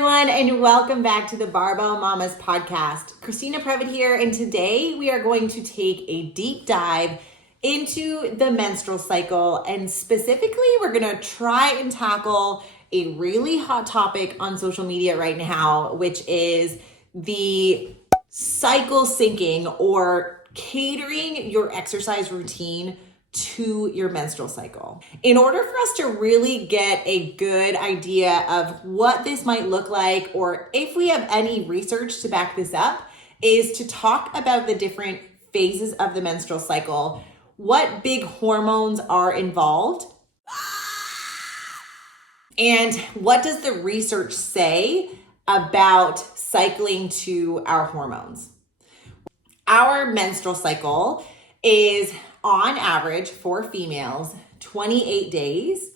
everyone, and welcome back to the Barbell Mamas podcast. Christina here, and today we are going to take a deep dive into the menstrual cycle, and specifically we're going to try and tackle a really hot topic on social media right now, which is the cycle syncing or catering your exercise routine to your menstrual cycle. In order for us to really get a good idea of what this might look like, or if we have any research to back this up, is to talk about the different phases of the menstrual cycle, what big hormones are involved, and what does the research say about cycling to our hormones. Our menstrual cycle is on average for females, 28 days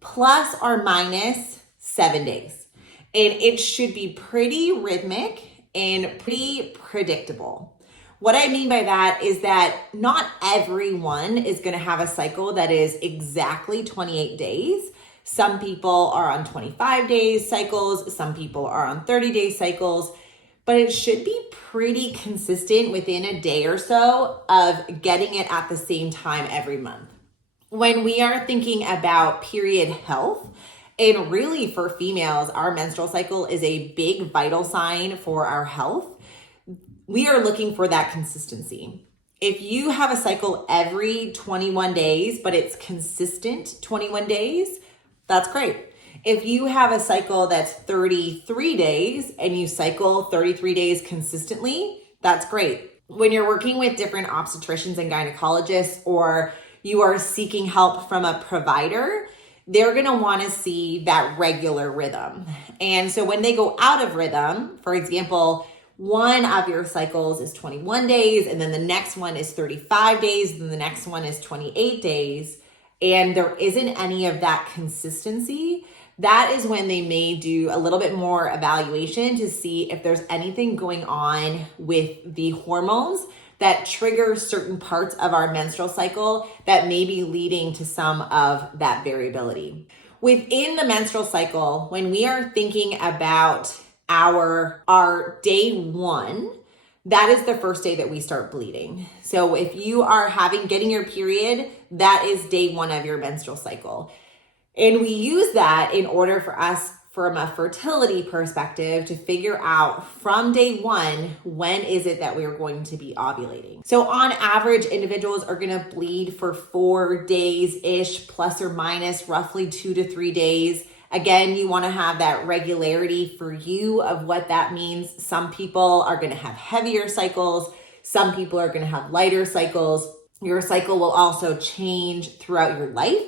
plus or minus 7 days. And it should be pretty rhythmic and pretty predictable. What I mean by that is that not everyone is going to have a cycle that is exactly 28 days. Some people are on 25 days cycles, some people are on 30-day cycles, but it should be pretty consistent within a day or so of getting it at the same time every month. When we are thinking about period health, and really for females, our menstrual cycle is a big vital sign for our health. We are looking for that consistency. If you have a cycle every 21 days, but it's consistent 21 days, that's great. If you have a cycle that's 33 days and you cycle 33 days consistently, that's great. When you're working with different obstetricians and gynecologists, or you are seeking help from a provider, they're going to want to see that regular rhythm. And so when they go out of rhythm, for example, one of your cycles is 21 days, and then the next one is 35 days, and then the next one is 28 days, and there isn't any of that consistency, that is when they may do a little bit more evaluation to see if there's anything going on with the hormones that trigger certain parts of our menstrual cycle that may be leading to some of that variability. Within the menstrual cycle, when we are thinking about our day one, that is the first day that we start bleeding. So if you are getting your period, that is day one of your menstrual cycle. And we use that in order for us, from a fertility perspective, to figure out from day one, when is it that we're going to be ovulating. So on average, individuals are going to bleed for 4 days-ish, plus or minus roughly 2 to 3 days. Again, you want to have that regularity for you of what that means. Some people are going to have heavier cycles. Some people are going to have lighter cycles. Your cycle will also change throughout your life.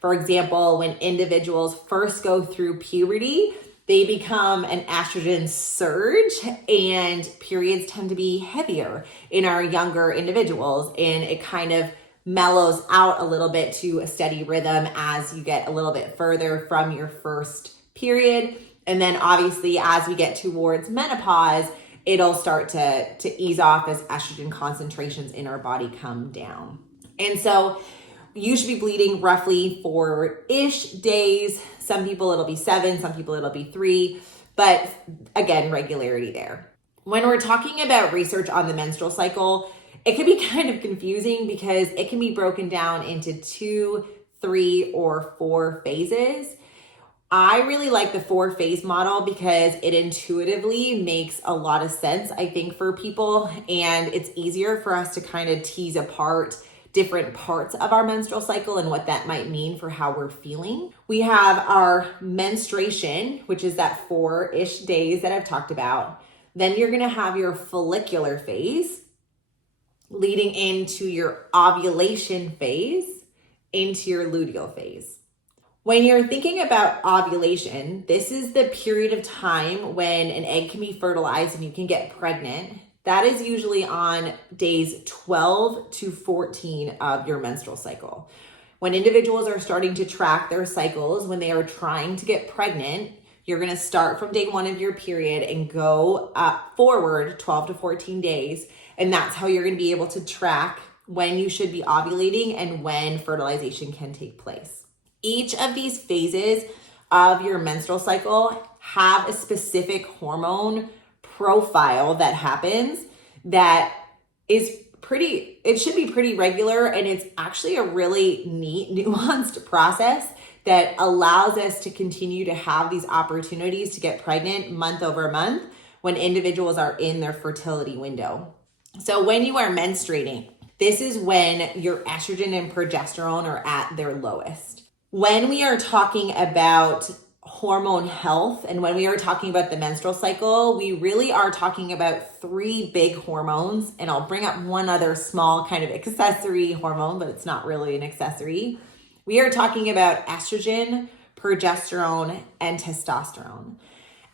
For example, when individuals first go through puberty, they become an estrogen surge, and periods tend to be heavier in our younger individuals, and it kind of mellows out a little bit to a steady rhythm as you get a little bit further from your first period. And then obviously as we get towards menopause, it'll start to ease off as estrogen concentrations in our body come down. And so you should be bleeding roughly 4-ish days. Some people it'll be 7, some people it'll be 3, but again, regularity there. When we're talking about research on the menstrual cycle, it can be kind of confusing because it can be broken down into 2, 3, or 4 phases. I really like the 4-phase model because it intuitively makes a lot of sense, I think, for people, and it's easier for us to kind of tease apart different parts of our menstrual cycle and what that might mean for how we're feeling. We have our menstruation, which is that 4-ish days that I've talked about. Then you're gonna have your follicular phase, leading into your ovulation phase, into your luteal phase. When you're thinking about ovulation, this is the period of time when an egg can be fertilized and you can get pregnant. That is usually on days 12 to 14 of your menstrual cycle. When individuals are starting to track their cycles, when they are trying to get pregnant, you're gonna start from day one of your period and go forward 12 to 14 days. And that's how you're gonna be able to track when you should be ovulating and when fertilization can take place. Each of these phases of your menstrual cycle have a specific hormone profile that happens that is it should be pretty regular, and it's actually a really neat, nuanced process that allows us to continue to have these opportunities to get pregnant month over month when individuals are in their fertility window. So when you are menstruating, this is when your estrogen and progesterone are at their lowest. When we are talking about hormone health and when we are talking about the menstrual cycle, we really are talking about three big hormones. And I'll bring up one other small kind of accessory hormone, but it's not really an accessory. We are talking about estrogen, progesterone, and testosterone.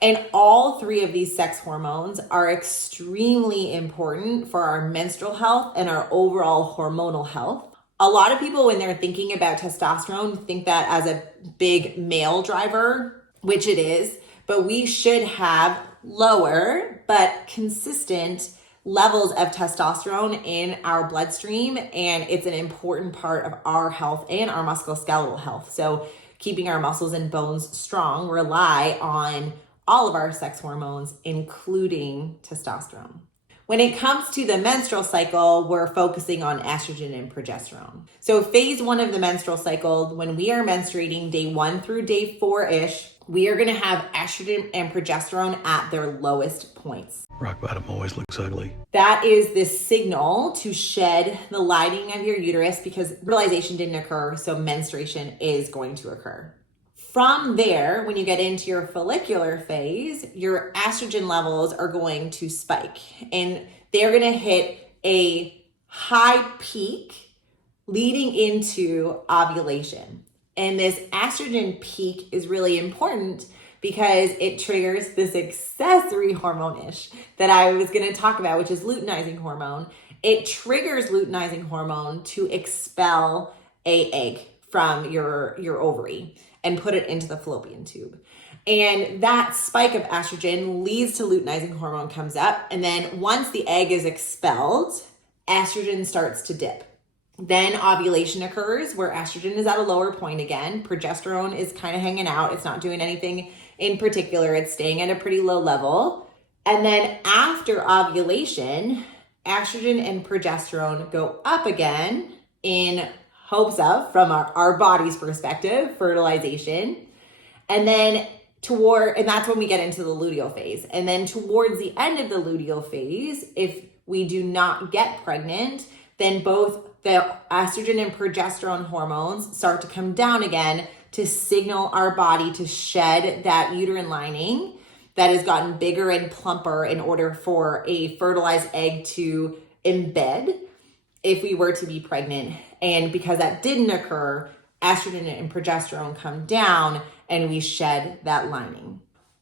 And all three of these sex hormones are extremely important for our menstrual health and our overall hormonal health. A lot of people, when they're thinking about testosterone, think that as a big male driver, which it is, but we should have lower but consistent levels of testosterone in our bloodstream, and it's an important part of our health and our musculoskeletal health. So keeping our muscles and bones strong rely on all of our sex hormones, including testosterone. When it comes to the menstrual cycle, we're focusing on estrogen and progesterone. So phase 1 of the menstrual cycle, when we are menstruating day 1 through day 4-ish, we are gonna have estrogen and progesterone at their lowest points. Rock bottom always looks ugly. That is the signal to shed the lining of your uterus because fertilization didn't occur, so menstruation is going to occur. From there, when you get into your follicular phase, your estrogen levels are going to spike and they're going to hit a high peak leading into ovulation. And this estrogen peak is really important because it triggers this accessory hormone-ish that I was going to talk about, which is luteinizing hormone. It triggers luteinizing hormone to expel an egg from your ovary and put it into the fallopian tube. And that spike of estrogen leads to luteinizing hormone comes up. And then once the egg is expelled, estrogen starts to dip. Then ovulation occurs where estrogen is at a lower point again. Progesterone is kind of hanging out. It's not doing anything in particular. It's staying at a pretty low level. And then after ovulation, estrogen and progesterone go up again in hopes of, from our body's perspective, fertilization. And then and that's when we get into the luteal phase. And then towards the end of the luteal phase, if we do not get pregnant, then both the estrogen and progesterone hormones start to come down again to signal our body to shed that uterine lining that has gotten bigger and plumper in order for a fertilized egg to embed if we were to be pregnant. And because that didn't occur, estrogen and progesterone come down and we shed that lining.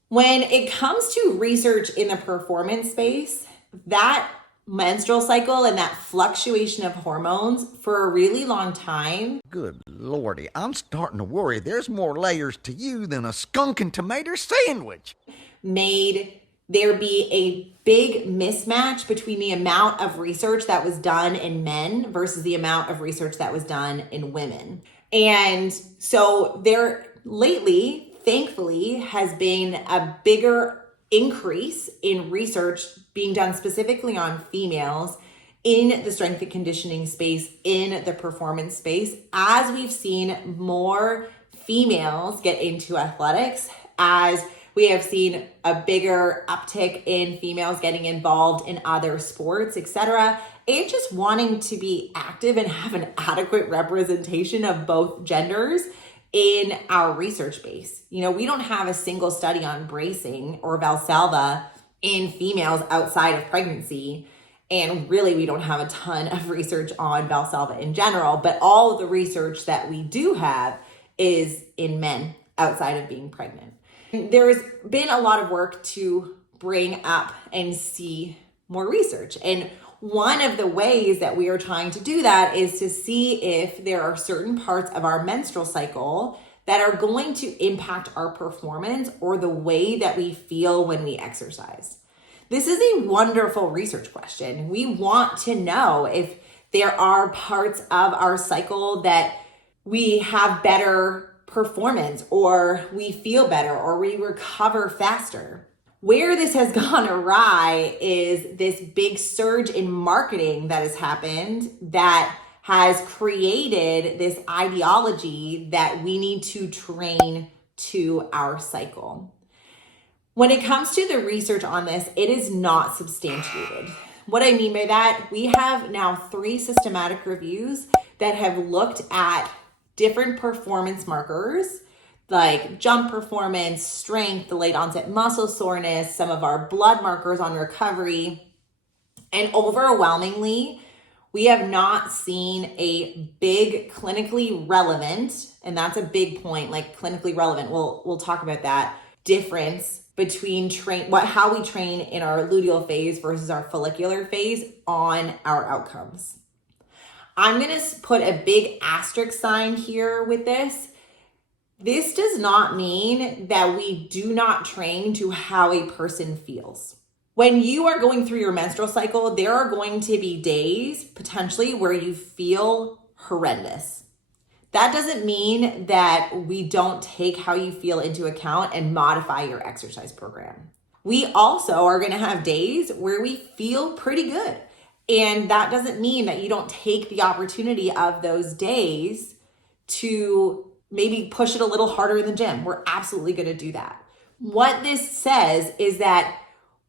When it comes to research in the performance space, that menstrual cycle and that fluctuation of hormones for a really long time. Good Lordy, I'm starting to worry there's more layers to you than a skunk and tomato sandwich. Made there be a big mismatch between the amount of research that was done in men versus the amount of research that was done in women. And so there lately, thankfully, has been a bigger increase in research being done specifically on females in the strength and conditioning space, in the performance space, as we've seen more females get into athletics, as we have seen a bigger uptick in females getting involved in other sports, etc., and just wanting to be active and have an adequate representation of both genders in our research base. You know, we don't have a single study on bracing or Valsalva in females outside of pregnancy. And really, we don't have a ton of research on Valsalva in general, but all of the research that we do have is in men outside of being pregnant. There's been a lot of work to bring up and see more research. And one of the ways that we are trying to do that is to see if there are certain parts of our menstrual cycle that are going to impact our performance or the way that we feel when we exercise. This is a wonderful research question. We want to know if there are parts of our cycle that we have better performance, or we feel better, or we recover faster. Where this has gone awry is this big surge in marketing that has happened that has created this ideology that we need to train to our cycle. When it comes to the research on this, it is not substantiated. What I mean by that, we have now 3 systematic reviews that have looked at different performance markers like jump performance, strength, delayed onset muscle soreness, some of our blood markers on recovery. And overwhelmingly, we have not seen a big clinically relevant, and that's a big point, like clinically relevant, we'll talk about that, difference between how we train in our luteal phase versus our follicular phase on our outcomes. I'm going to put a big asterisk sign here with this. This does not mean that we do not train to how a person feels. When you are going through your menstrual cycle, there are going to be days potentially where you feel horrendous. That doesn't mean that we don't take how you feel into account and modify your exercise program. We also are going to have days where we feel pretty good. And that doesn't mean that you don't take the opportunity of those days to maybe push it a little harder in the gym. We're absolutely going to do that. What this says is that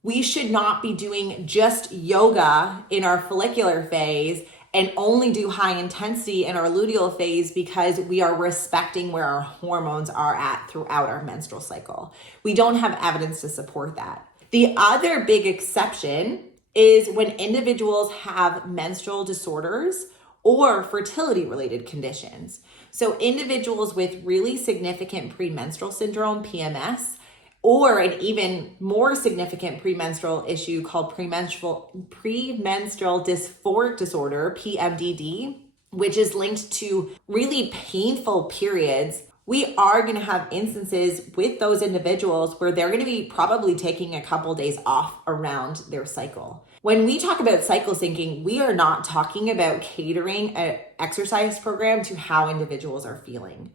we should not be doing just yoga in our follicular phase and only do high intensity in our luteal phase because we are respecting where our hormones are at throughout our menstrual cycle. We don't have evidence to support that. The other big exception is when individuals have menstrual disorders or fertility related conditions. So individuals with really significant premenstrual syndrome, PMS, or an even more significant premenstrual issue called premenstrual dysphoric disorder, PMDD, which is linked to really painful periods. We are going to have instances with those individuals where they're going to be probably taking a couple days off around their cycle. When we talk about cycle syncing, we are not talking about catering an exercise program to how individuals are feeling.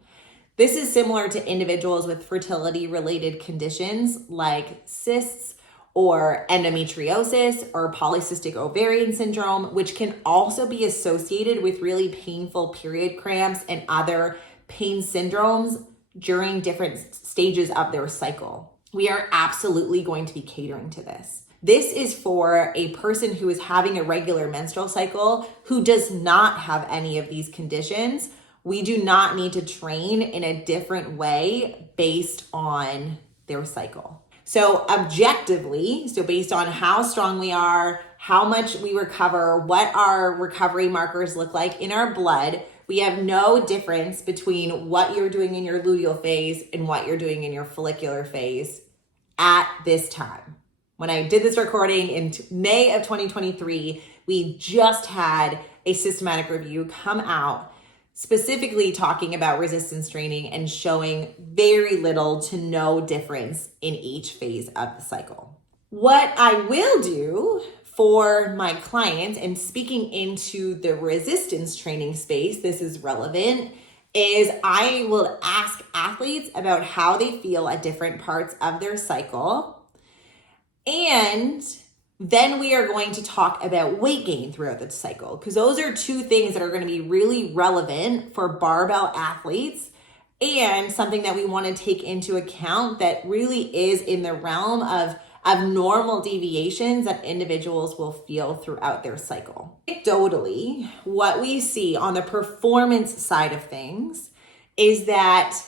This is similar to individuals with fertility-related conditions like cysts or endometriosis or polycystic ovarian syndrome, which can also be associated with really painful period cramps and other pain syndromes during different stages of their cycle. We are absolutely going to be catering to this. This is for a person who is having a regular menstrual cycle who does not have any of these conditions. We do not need to train in a different way based on their cycle. So objectively, based on how strong we are, how much we recover, what our recovery markers look like in our blood, we have no difference between what you're doing in your luteal phase and what you're doing in your follicular phase at this time. When I did this recording in May of 2023, we just had a systematic review come out specifically talking about resistance training and showing very little to no difference in each phase of the cycle. What I will do for my clients, and speaking into the resistance training space, this is relevant, is I will ask athletes about how they feel at different parts of their cycle. And then we are going to talk about weight gain throughout the cycle, because those are 2 things that are going to be really relevant for barbell athletes and something that we want to take into account that really is in the realm of normal deviations that individuals will feel throughout their cycle. Anecdotally, what we see on the performance side of things is that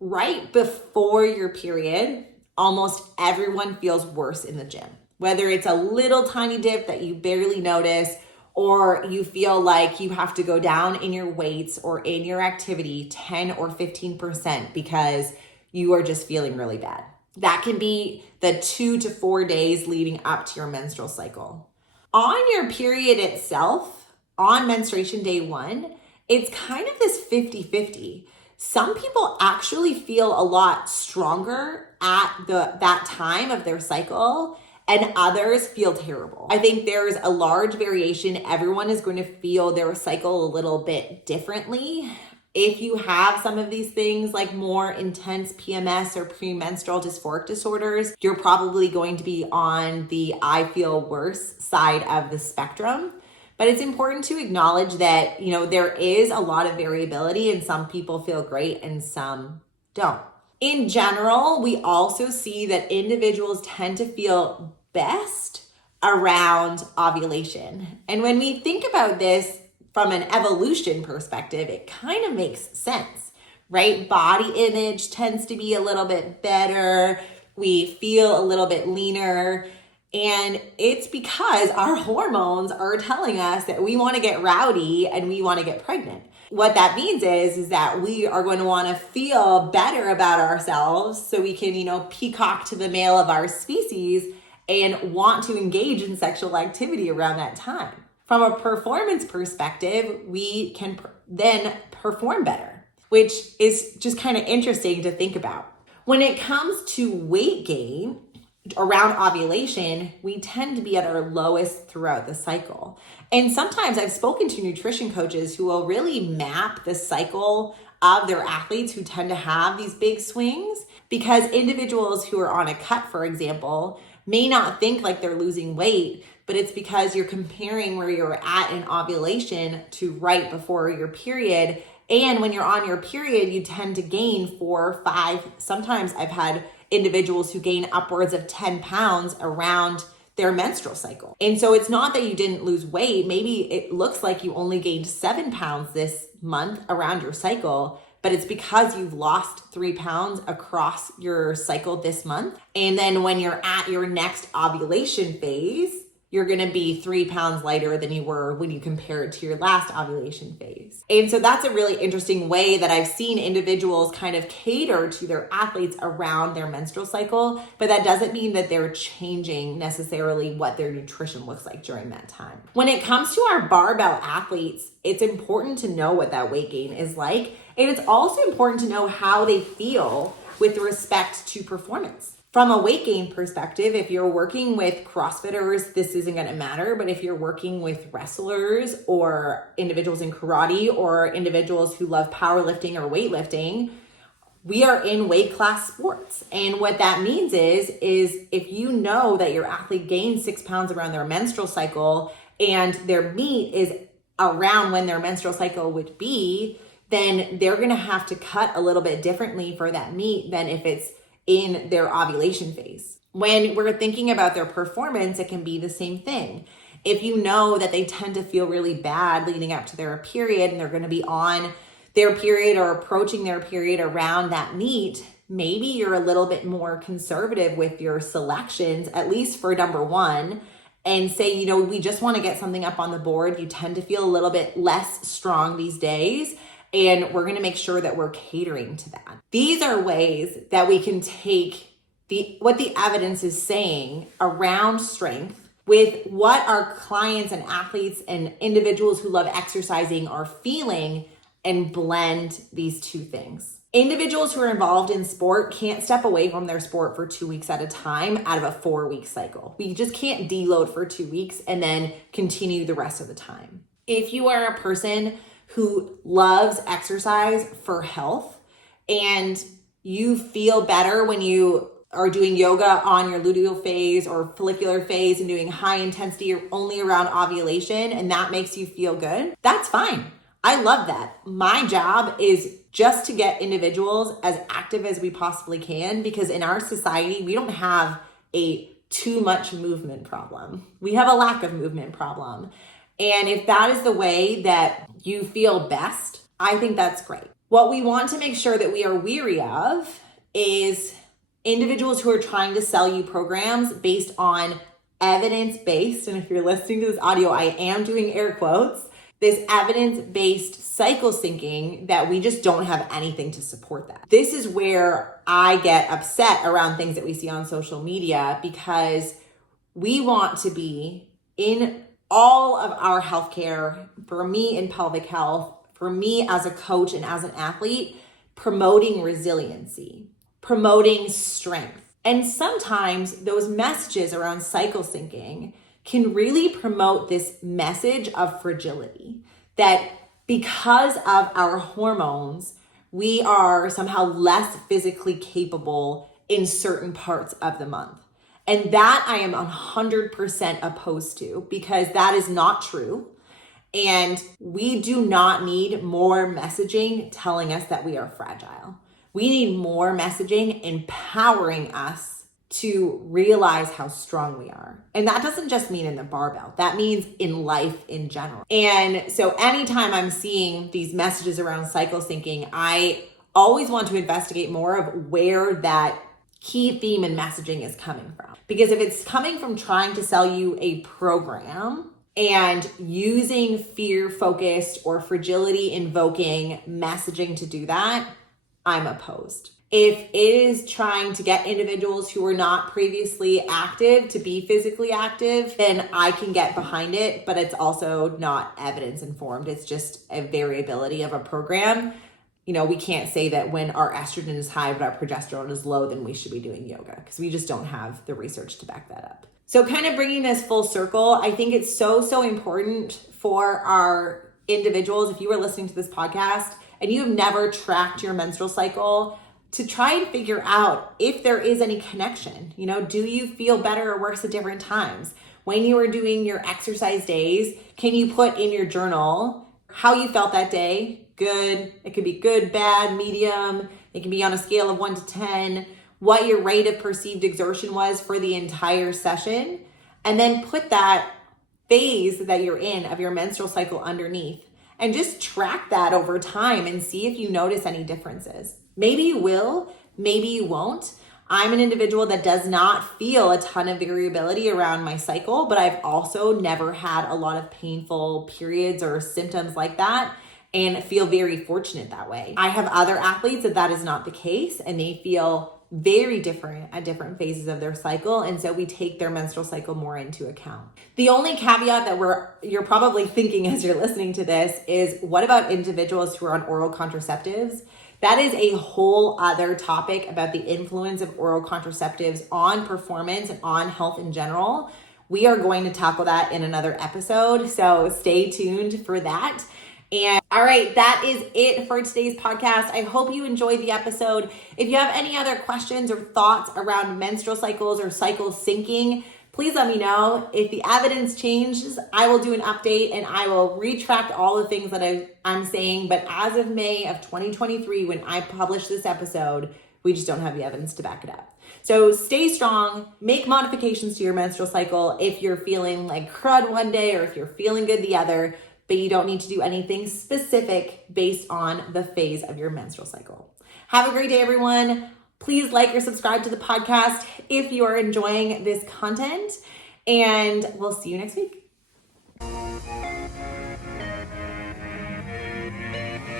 right before your period, almost everyone feels worse in the gym. Whether it's a little tiny dip that you barely notice, or you feel like you have to go down in your weights or in your activity 10 or 15% because you are just feeling really bad. That can be the 2 to 4 days leading up to your menstrual cycle. On your period itself, on menstruation day 1, it's kind of this 50-50. Some people actually feel a lot stronger at that time of their cycle, and others feel terrible. I think there's a large variation. Everyone is going to feel their cycle a little bit differently. If you have some of these things like more intense PMS or premenstrual dysphoric disorders, you're probably going to be on the I feel worse side of the spectrum. But it's important to acknowledge that, there is a lot of variability and some people feel great and some don't. In general, we also see that individuals tend to feel best around ovulation. And when we think about this from an evolution perspective, it kind of makes sense, right? Body image tends to be a little bit better. We feel a little bit leaner. And it's because our hormones are telling us that we want to get rowdy and we want to get pregnant. What that means is that we are going to want to feel better about ourselves so we can, peacock to the male of our species and want to engage in sexual activity around that time. From a performance perspective, we can then perform better, which is just kind of interesting to think about. When it comes to weight gain around ovulation, we tend to be at our lowest throughout the cycle. And sometimes I've spoken to nutrition coaches who will really map the cycle of their athletes who tend to have these big swings, because individuals who are on a cut, for example, may not think like they're losing weight, but it's because you're comparing where you're at in ovulation to right before your period. And when you're on your period, you tend to gain 4, 5, sometimes I've had individuals who gain upwards of 10 pounds around their menstrual cycle. And so it's not that you didn't lose weight. Maybe it looks like you only gained 7 pounds this month around your cycle, but it's because you've lost 3 pounds across your cycle this month. And then when you're at your next ovulation phase, you're going to be 3 pounds lighter than you were when you compare it to your last ovulation phase. And so that's a really interesting way that I've seen individuals kind of cater to their athletes around their menstrual cycle, but that doesn't mean that they're changing necessarily what their nutrition looks like during that time. When it comes to our barbell athletes, it's important to know what that weight gain is like. And it's also important to know how they feel with respect to performance. From a weight gain perspective, if you're working with CrossFitters, this isn't going to matter. But if you're working with wrestlers or individuals in karate or individuals who love powerlifting or weightlifting, we are in weight class sports. And what that means is if you know that your athlete gains 6 pounds around their menstrual cycle and their meet is around when their menstrual cycle would be, then they're going to have to cut a little bit differently for that meet than if it's in their ovulation phase. When we're thinking about their performance, it can be the same thing. If you know that they tend to feel really bad leading up to their period and they're going to be on their period or approaching their period around that meet, maybe you're a little bit more conservative with your selections, at least for number one, and say, we just want to get something up on the board. You tend to feel a little bit less strong these days, and we're going to make sure that we're catering to that. These are ways that we can take what the evidence is saying around strength with what our clients and athletes and individuals who love exercising are feeling and blend these two things. Individuals who are involved in sport can't step away from their sport for 2 weeks at a time out of a 4-week cycle. We just can't deload for 2 weeks and then continue the rest of the time. If you are a person who loves exercise for health and you feel better when you are doing yoga on your luteal phase or follicular phase and doing high intensity only around ovulation, and that makes you feel good, that's fine. I love that. My job is just to get individuals as active as we possibly can, because in our society, we don't have a too much movement problem. We have a lack of movement problem. And if that is the way that you feel best, I think that's great. What we want to make sure that we are weary of is individuals who are trying to sell you programs based on evidence-based, and if you're listening to this audio, I am doing air quotes, this evidence-based cycle syncing that we just don't have anything to support that. This is where I get upset around things that we see on social media, because we want to be in all of our healthcare, for me in pelvic health, for me as a coach and as an athlete, promoting resiliency, promoting strength. And sometimes those messages around cycle syncing can really promote this message of fragility, that because of our hormones, we are somehow less physically capable in certain parts of the month. And that I am 100% opposed to, because that is not true. And we do not need more messaging telling us that we are fragile. We need more messaging empowering us to realize how strong we are. And that doesn't just mean in the barbell, that means in life in general. And so anytime I'm seeing these messages around cycle syncing, I always want to investigate more of where that key theme and messaging is coming from. Because if it's coming from trying to sell you a program and using fear-focused or fragility-invoking messaging to do that, I'm opposed. If it is trying to get individuals who were not previously active to be physically active, then I can get behind it, but it's also not evidence informed. It's just a variability of a program. You know, we can't say that when our estrogen is high but our progesterone is low, then we should be doing yoga, because we just don't have the research to back that up. So kind of bringing this full circle, I think it's so important for our individuals, if you were listening to this podcast and you have never tracked your menstrual cycle, to try and figure out if there is any connection. You know, do you feel better or worse at different times? When you are doing your exercise days, can you put in your journal how you felt that day? Good. It could be good, bad, medium. It can be on a scale of 1 to 10, what your rate of perceived exertion was for the entire session. And then put that phase that you're in of your menstrual cycle underneath and just track that over time and see if you notice any differences. Maybe you will, maybe you won't. I'm an individual that does not feel a ton of variability around my cycle, but I've also never had a lot of painful periods or symptoms like that, and feel very fortunate that way. I have other athletes that is not the case, and they feel very different at different phases of their cycle, and so we take their menstrual cycle more into account. The only caveat that you're probably thinking as you're listening to this is, what about individuals who are on oral contraceptives? That is a whole other topic about the influence of oral contraceptives on performance and on health in general. We are going to tackle that in another episode, so stay tuned for that. And all right, that is it for today's podcast. I hope you enjoyed the episode. If you have any other questions or thoughts around menstrual cycles or cycle syncing, please let me know. If the evidence changes, I will do an update and I will retract all the things that I'm saying. But as of May of 2023, when I publish this episode, we just don't have the evidence to back it up. So stay strong, make modifications to your menstrual cycle if you're feeling like crud one day or if you're feeling good the other, but you don't need to do anything specific based on the phase of your menstrual cycle. Have a great day, everyone. Please like or subscribe to the podcast if you are enjoying this content, and we'll see you next week.